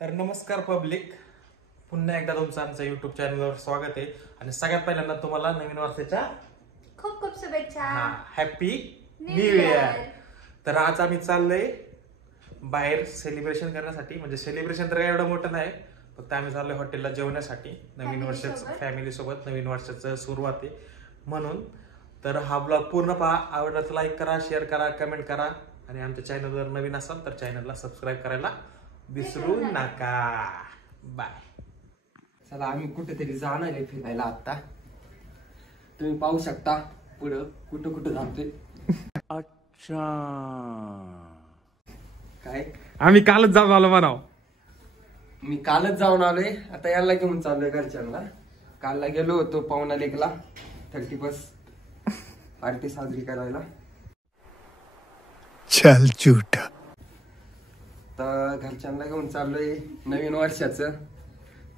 तर नमस्कार पब्लिक, पुन्हा एकदा तुमचं आमच्या युट्यूब चॅनलवर स्वागत आहे. आणि सगळ्यात पहिल्यांदा तुम्हाला नवीन वर्षाच्या खूप खूप शुभेच्छा. Happy new year. तर आज आम्ही चाललोय बाहेर सेलिब्रेशन करण्यासाठी. म्हणजे सेलिब्रेशन तर एवढं मोठं नाही, फक्त आम्ही चाललोय हॉटेलला जेवण्यासाठी. नवीन वर्षाचं फॅमिली सोबत नवीन वर्षाचं सुरुवात आहे म्हणून. तर हा ब्लॉग पूर्ण पहा. आवडला तर लाईक करा, शेअर करा, कमेंट करा. आणि आमच्या चॅनलवर नवीन असाल तर चॅनलला सबस्क्राईब करायला विसरू नका. बाय. चला आम्ही कुठेतरी जाणार आहे फिरायला. आता तुम्ही पाहू शकता पुढं कुठं कुठं जातोय. अच्छा, काय आम्ही कालच जाऊन आलो म्हणाव. मी कालच जाऊन आलोय. आता याला घेऊन चाललोय घरच्यांना. कालला गेलो होतो पाहुणा लेकला 31st पार्टी साजरी करायला. चल झूठा. तर घरच्यांना घेऊन चाललोय नवीन वर्षाचं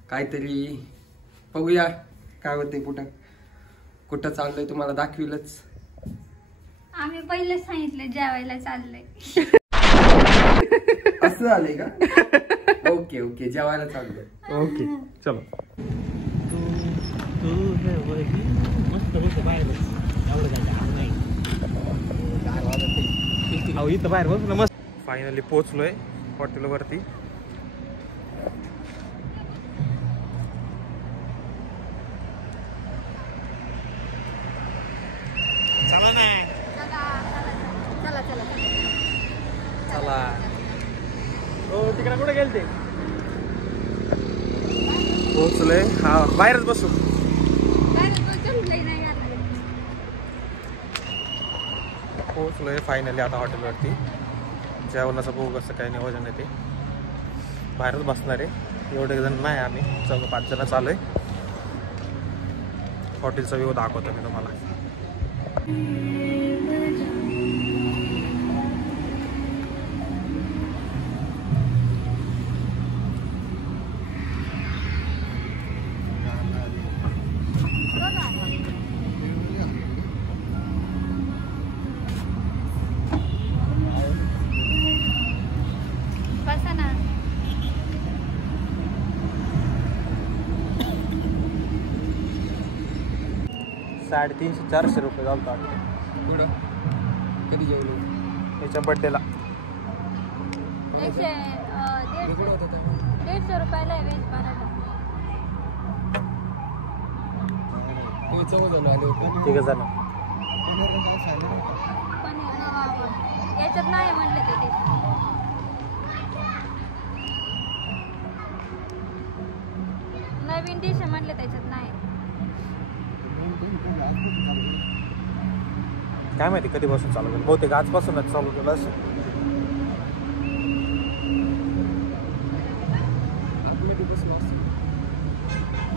काहीतरी बघूया काय होते. कुठं चाललोय तुम्हाला दाखविलच. आम्ही पहिले सांगितले जेवायला चाललंय. असं झालंय का? ओके ओके, जेवायला चाललोय. ओके चलो. इथं बाहेर बस. मस्त फायनली पोहोचलोय हॉटेलवरती. चला ना, चला चला. चला. हो तिकडे कुठे गेलते? पोहोचलोय. हा बाहेरच बसू. पोहोचलोय फायनली आता हॉटेलवरती. जेवणाचं बघू कसं काही नियोजन आहे ते. बाहेरच बसणार आहे. एवढे जण नाही, आम्ही 4-5 जण चालू आहे. हॉटेलचा व्ह्यू दाखवतो मी तुम्हाला. बसा ना. 350-400 रुपये झालं वाटतं पुढं कधी जेवलो? याच्या बड्डेला. 150 रुपयाला आहे व्हेज पराठा. तुम्ही 14 जण आले होते. 3 जण. पण याच्यात नाही म्हणले ते डिश. नवीन डिश म्हणले त्याच्यात नाही. काय माहिती कधीपासून चालू केलं. बहुतेक आजपासूनच चालू केलं असं.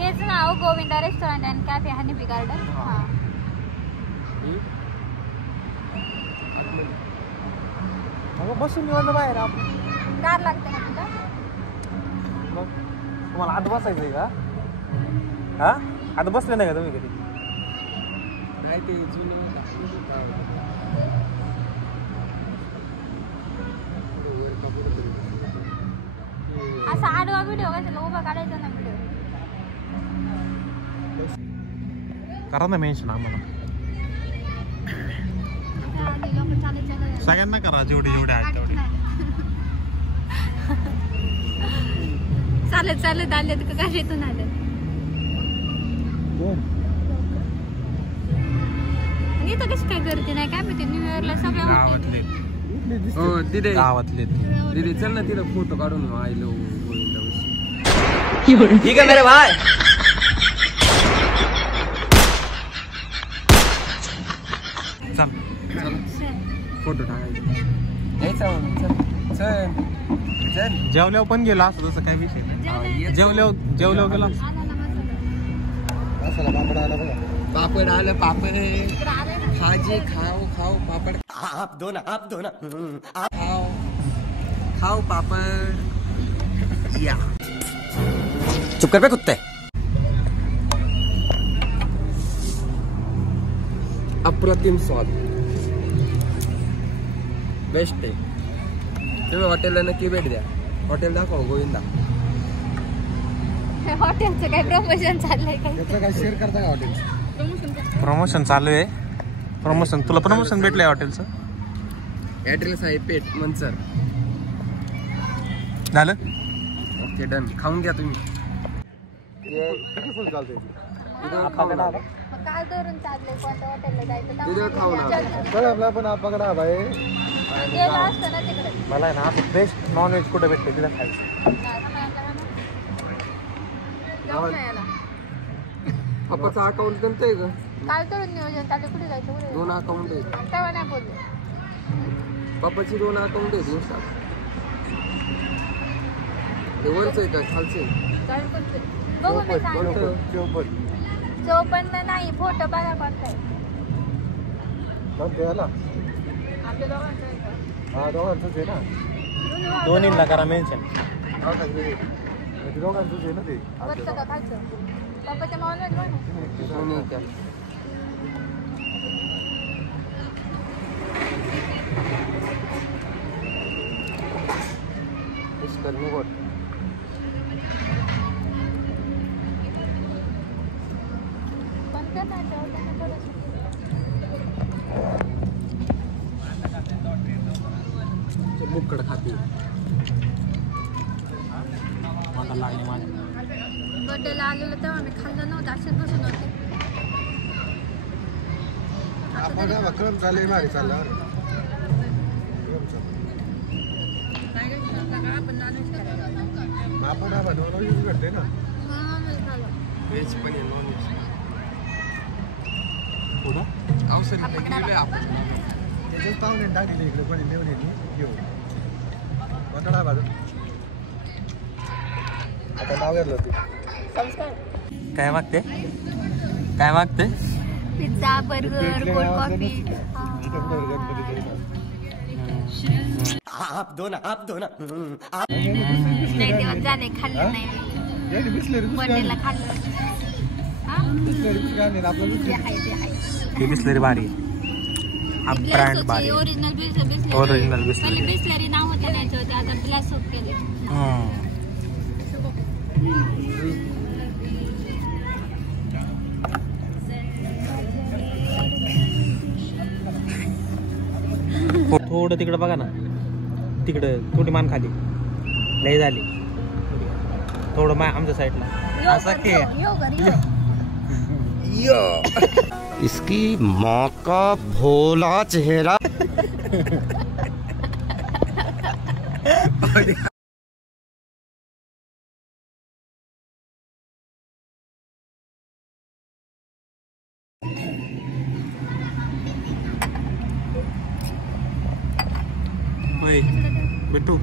हेच नाव Govinda restaurant and cafe honeybee garden. हा. मग बसून निवांत बाहेर आपण. कार लागते ना तुला? मग तुम्हाला आत बसायचंय का? हा, आता बसले नाही का तुम्ही कधी? नाही ते जुनं असा आडवा व्हिडिओ कशाला उभा काढायचा ना व्हिडिओ. करा ना मेन्शन आम्हाला. लोक चालत सगळ्यांना करा जेवढे आहेत तेवढे. चालत चालत आलेत का कशातून आले? इथं कशी काय गर्दी नाही काय माहिती. न्यू इयरला सगळ्या गावातले हो दिदे गावातले दिदी चल ना तिला फोटो काढून आयलो गोविंदा. ठीक है मेरे भाई. चल फोटो टाकायचा. चल चल चल. जेवल्यावर पण गेला असं तसं काही विषय नाही. जेवल्यावर गेला. पापड आलं. पापड खाजे खाओ खाओ पापड. आप दो ना खाओ खाओ पापड. या चुप कर बे कुत्ते. अप्रतिम स्वाद. बेस्ट आहे. तुम्ही हॉटेलला नक्की भेट द्या. हॉटेल दाखव गोविंदा. हॉटेलचं काय प्रमोशन चाललंय काय? त्याचं काय शेअर करता का हॉटेल? प्रमोशन चालू आहे. प्रमोशन तुला प्रमोशन भेटलंय हॉटेलचं? ऍड्रेस आहे पेठ मंचर. झालं? Okay done. खाऊन घ्या तुम्ही. मग काय धरून चाललंय कोणत्या हॉटेलला जायचं? तिथे खाऊ ना. गेलं असतं ना तिकडे. मला आहे ना असं बेस्ट नॉनव्हेज कुठे भेटते तिथं खायचं. जाऊ ना याला. पप्पाचा अकाउंट कोणतं आहे का? काय करून नियोजन चालू कुठे जायचं? कुठे 2 अकाउंट आहे. तेव्हा नाही बोलले. पप्पाची 2 अकाउंट आहेत इंस्टा. हे वरच आहे का खालचे? काय बोलते? बघू मी सांगते. 54 नाही फोटो बघा कोणता आहे. आपल्या दोघांचं आहे का? दोन्हीला करा मेन्शन. वरचं का खालचं? पप्पाच्या मावला दोन्ही त्या. पुष्कर निवड. कोणत्या नाटक त्यांना थोडंसं मुक्कड खाते. बर्थडेला आलेलं तेव्हा मी खाल्लं नव्हतं. असेच बसून होते. क्रम चालू मागे चालला. आपण नॉनव्हेज करायला. आपण नॉनव्हेज करते ना. नॉनव्हेज खाल्लं. व्हेज पण आहे नॉनव्हेज. औषध घेतले आपण. त्याच्यात पाहुणे टाकले इकडे पण देऊन घेऊ. वटाणा भाजून. आता नाव घेतलं होतं. काय मागते? काय मागते? Pizza burger cold coffee. आप दो ना. नाही दिवस झाले खाल्लं नाही मी. बर्थडेला खाल्लं. ते आहे. ही बिस्लरी भारी आहे. हा ब्रँड भारी आहे. ओरिजिनल बिस्लरी. ओरिजिनल बिस्लरी. पहिले बिस्लरी नाव होतं त्याचं होते. आता ग्लास होत केले. थोडं तिकडं बघा ना. तिकडं थोडी मान खाली लय झाली. थोडं आमच्या साईडला असं की इसकी माँ का भोला चेहरा. बिट्टू काय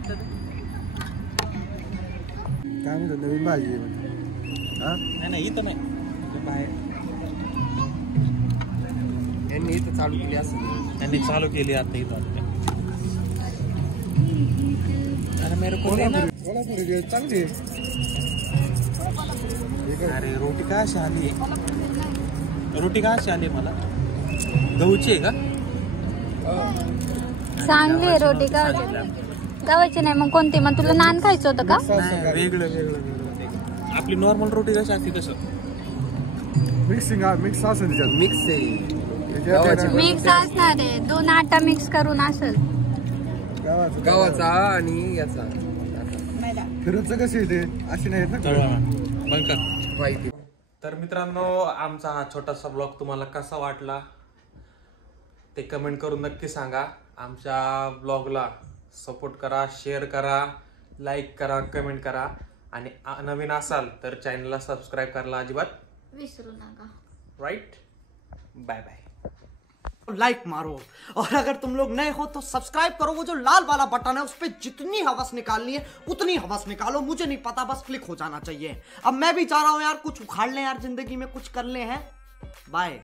करू? काय म्हणतो नवीन भाजी आहे नाही इथं नाही बाहेर. यांनी इथं चालू केली असेल. त्यांनी चालू केली आता इथं. अरे मेरे को चांगली. अरे रोटी काय अशी आली? रोटी काय अशी आली मला? गहूची आहे का? चांगली आहे रोटी गावाची नाही. मग कोणती? मग तुला नान खायचं होतं का? नाही, वेगळं. आपली नॉर्मल रोटी कशी असते तसं. मिक्स असेल त्याच्यात. मिक्स आहे. मिक्स असणार आहे. 2 आटा मिक्स करून असेल. गव्हाचा आणि याचा. फिरतचं कसे येते अशी नाही ना. माहिती. तर मित्रांनो, आमचा हा छोटासा ब्लॉग तुम्हाला कसा वाटला ते कमेंट करून नक्की सांगा. आमच्या ब्लॉगला सपोर्ट करा, शेअर करा, लाईक करा, कमेंट करा आणि नवीन असाल तर चॅनलला सबस्क्राईब करायला अजिबात विसरू नका. राईट. Bye bye. लाइक मारो और अगर तुम लोग नए हो तो सब्सक्राइब करो. वो जो लाल वाला बटन है उस पर जितनी हवस निकालनी है उतनी हवस निकालो. मुझे नहीं पता, बस क्लिक हो जाना चाहिए. अब मैं भी चाह रहा हूं यार कुछ उखाड़ लें यार, जिंदगी में कुछ कर ले हैं. बाय.